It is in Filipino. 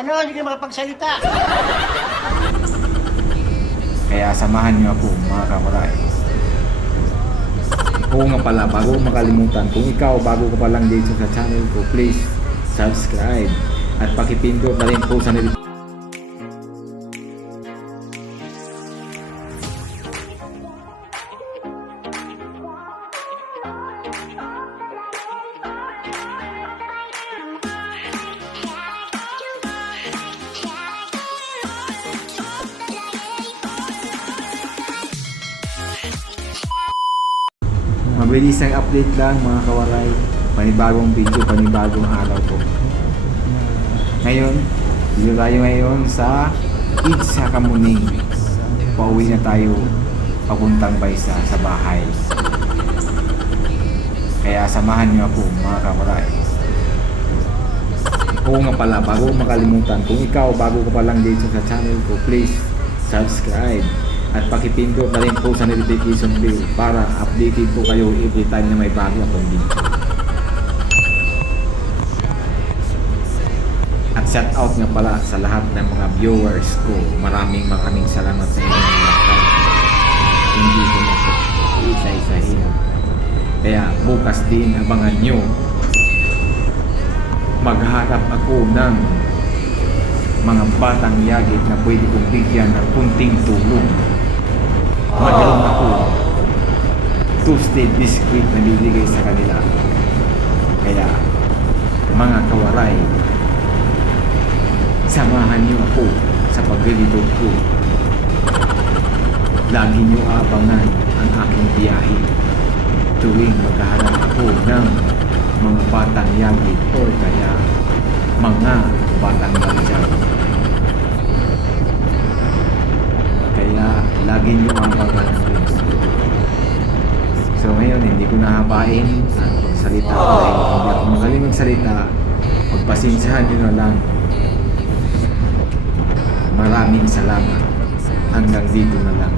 Ano? Hindi ka makapagsalita. Kaya samahan niyo ako mga kawaray. Oo nga pala, bago ko makalimutan, kung ikaw bago ka pa lang dito sa channel ko, please subscribe at pakipindot na rin po sa notification. Mabilis ang update lang mga kawaray. Panibagong video, panibagong araw po. Ngayon, dito tayo ngayon sa Itsa Kamuning. Pauwi na tayo papuntang Baysa sa bahay. Kaya samahan niyo ako mga kawaray. Oo nga pala, bago ko makalimutan, kung ikaw bago ka pa lang dito sa channel ko, please subscribe at pakipindot na rin po sa notification bell para updated po kayo every time na may bago akong video. At shout out nga pala sa lahat ng mga viewers ko. Maraming salamat sa inyong lahat. Hindi ko na po isa-isahin. Kaya bukas din abangan nyo. Magharap ako ng mga batang yagit na pwede kong bigyan ng kunting tulong. Mayroon ako toasted biscuit na bibigay sa kanila. Kaya mga kawaray, samahan niyo ako sa paglilibot ko. Lagi niyo abangan ang aking biyahe tuwing maghahanap ako ng mga batang yagit o kaya mga batang bagyan. Kaya lagi nyo ang pagkakas. So ngayon hindi ko nahabain ang pagsalita ko dahil hindi ako magaling magsalita. Pagpasensyahan nyo na lang. Maraming salamat. Hanggang dito na lang.